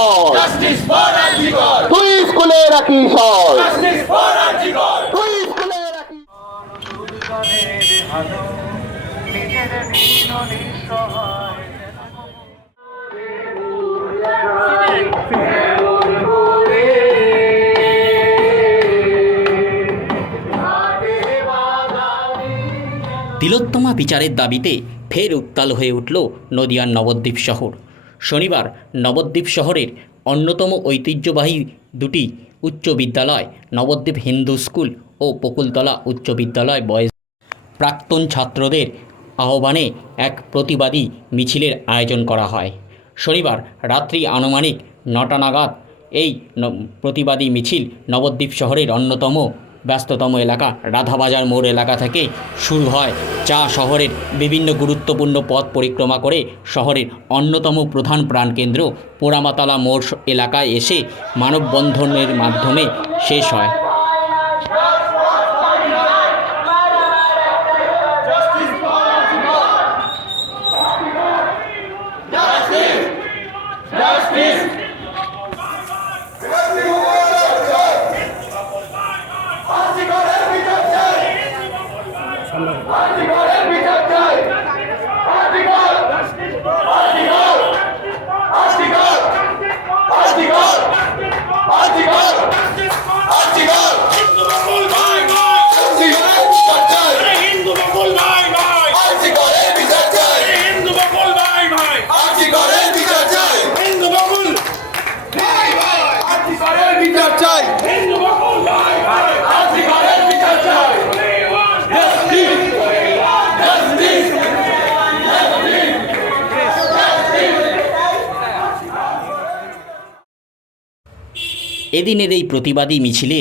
সর, তুই স্কুলের একই সর, তুই স্কুলের একই। তিলোত্তমা বিচারের দাবিতে ফের উত্তাল হয়ে উঠল নদিয়ার নবদ্বীপ শহর। শনিবার নবদ্বীপ শহরের অন্যতম ঐতিহ্যবাহী দুটি উচ্চ বিদ্যালয় নবদ্বীপ হিন্দু স্কুল ও বকুলতলা উচ্চ বিদ্যালয় বয়েজ প্রাক্তন ছাত্রদের আহ্বানে এক প্রতিবাদী মিছিলের আয়োজন করা হয়। শনিবার রাত্রি আনুমানিক ৯টা নাগাদ এই প্রতিবাদী মিছিল নবদ্বীপ শহরের অন্যতম ব্যস্ততম এলাকা রাধাবাজার মোড় এলাকা থেকে শুরু হয়, যা শহরের বিভিন্ন গুরুত্বপূর্ণ পথ পরিক্রমা করে শহরের অন্যতম প্রধান প্রাণকেন্দ্র পোড়ামাতলা মোড় এলাকায় এসে মানববন্ধনের মাধ্যমে শেষ হয়। এদিনের এই প্রতিবাদী মিছিলে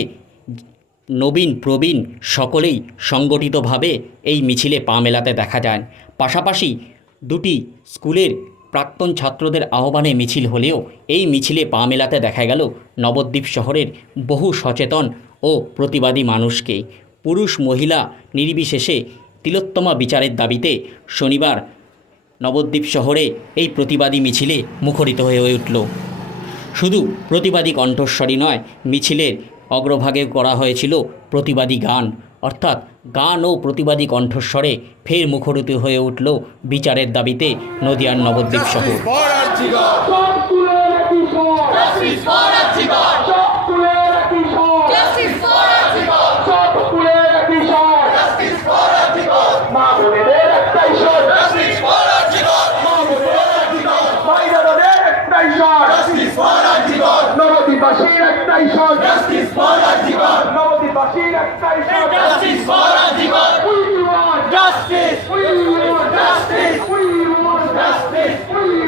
নবীন প্রবীণ সকলেই সংগঠিতভাবে এই মিছিলে পা মেলাতে দেখা যায়। পাশাপাশি দুটি স্কুলের প্রাক্তন ছাত্রদের আহ্বানে মিছিল হলেও এই মিছিলে পা মেলাতে দেখা গেল নবদ্বীপ শহরের বহু সচেতন ও প্রতিবাদী মানুষকে। পুরুষ মহিলা নির্বিশেষে তিলোত্তমা বিচারের দাবিতে শনিবার নবদ্বীপ শহরে এই প্রতিবাদী মিছিলে মুখরিত হয়ে উঠল। শুধু প্রতিবাদী কণ্ঠস্বরই নয়, মিছিলের অগ্রভাগে করা হয়েছিল প্রতিবাদী গান, অর্থাৎ গান ও প্রতিবাদী কণ্ঠস্বরে ফের মুখরিত হয়ে উঠল বিচারের দাবিতে নদিয়ার নবদ্বীপ শহর। নবদ্বীপবাসীর একটাই স্বর, জাস্টিস ফর আরজিকর। নবদ্বীপবাসীর একটাই স্বর, justice for RG Kar. We want justice, we want justice, we want justice, we